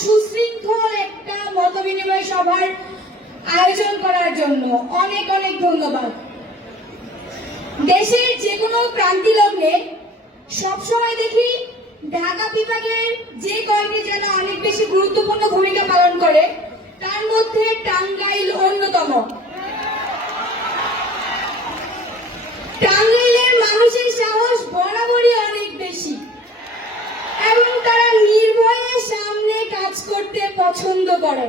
সুশৃঙ্খল একটা মতবিনিময় সভার আয়োজন করার জন্য অনেক অনেক ধন্যবাদ। দেশের যে কোনো প্রান্তি লগ্নে সবসময় দেখি ঢাকা বিভাগের যে কয়টি জেলা অনেক বেশি গুরুত্বপূর্ণ ভূমিকা পালন করে, তার মধ্যে টাঙ্গাইল অন্যতম। টাঙ্গাইলের মানুষের সাহস বরাবরই অনেক বেশি এবং তারা নির্ভয়ে সামনে কাজ করতে পছন্দ করে।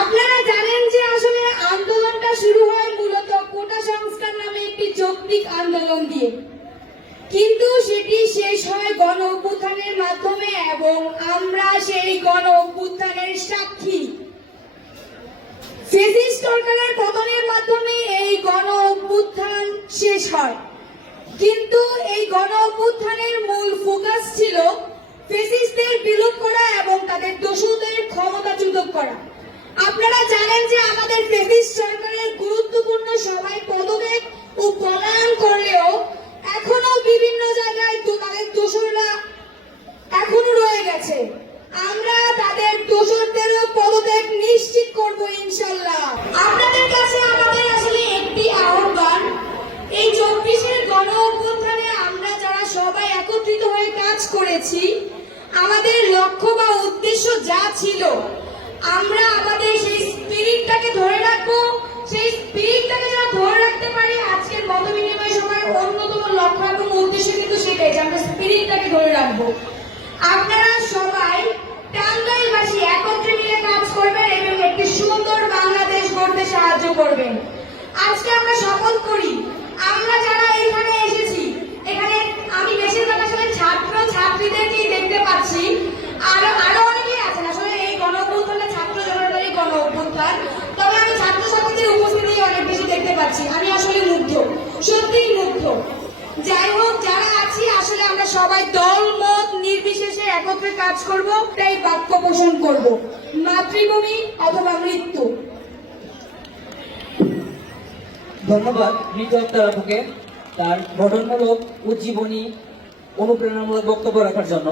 আপনারা জানেন যে আসলে আন্দোলনটা শুরু হয় মূলত কোটা সংস্কার নামে একটি যৌক্তিক আন্দোলন দিয়ে, কিন্তু সেটি শেষ হয় গণ অভ্যুত্থানের মাধ্যমে এবং আমরা সেই গণ অভ্যুত্থানের সাক্ষী। ফ্যাসিস্ট সরকারের পতনের মাধ্যমে এই গণ অভ্যুত্থান শেষ হয়, কিন্তু এই গণ অভ্যুত্থানের মূল ফোকাস ছিল ফ্যাসিস্টদের বিলোপ করা এবং তাদের দোষীদের ক্ষমতাচ্যুত করা। আপনারা জানেন যে আমাদের ফ্যাসিস্ট সরকারের গুরুত্বপূর্ণ সবাই পদত্যাগ ও পলায়ন করলেও এখনো বিভিন্ন জায়গায় তাদের দোষরা এখনো রয়ে গেছে। আমরা তাদের দোষরদেরও পদত্যাগ নিশ্চিত করব ইনশাল্লাহ। আপনাদের কাছে আমাদের আসলে একটি আহ্বান, এই 24-এর গণ অভ্যুত্থানে আমরা যারা সবাই একত্রিত হয়ে কাজ করেছি, আমাদের লক্ষ্য বা উদ্দেশ্য যা ছিল, আমরা আমাদের সেই স্পিরিটটাকে ধরে রাখবো। সেই স্পিরিটটাকে যারা ধরে রাখতে পারি, আজকের মতবিনিময় সভার অন্যতম লক্ষ্য এবং উদ্দেশ্য কিন্তু সেটাই যে আমরা স্পিরিটটাকে ধরে রাখবো। আপনারা সবাই টাঙ্গাইলবাসী একত্রে মিলে কাজ করবেন এবং একটি সুন্দর বাংলাদেশ গড়তে সাহায্য করবেন। আজকে আমরা শপথ করি, আমরা যারা এখানে এসেছি, এখানে আমি বেশিরভাগ আসলে ছাত্র ছাত্রীদেরকেই দেখতে পাচ্ছি, আরো অনেকেই আছেন। আসলে এই গণ অভ্যুত্থানটা ছাত্র জনতারই গণ অভ্যুত্থান, তবে আমি ছাত্র ছাত্রীদের উপস্থিতি অনেক বেশি দেখতে পাচ্ছি। আমি আসলে মুগ্ধ, সত্যিই মুগ্ধ। যাই হোক, যারা আছি আসলে আমরা সবাই দল মত নির্বিশেষে একত্রে কাজ করব, তাই বাক্য পোষণ করব, মাতৃভূমি অথবা মৃত্যু। ধন্যবাদ মৃত্যু আক্তার আপুকে তার গঠনমূলক, উজ্জীবনী, অনুপ্রেরণামূলক বক্তব্য রাখার জন্য।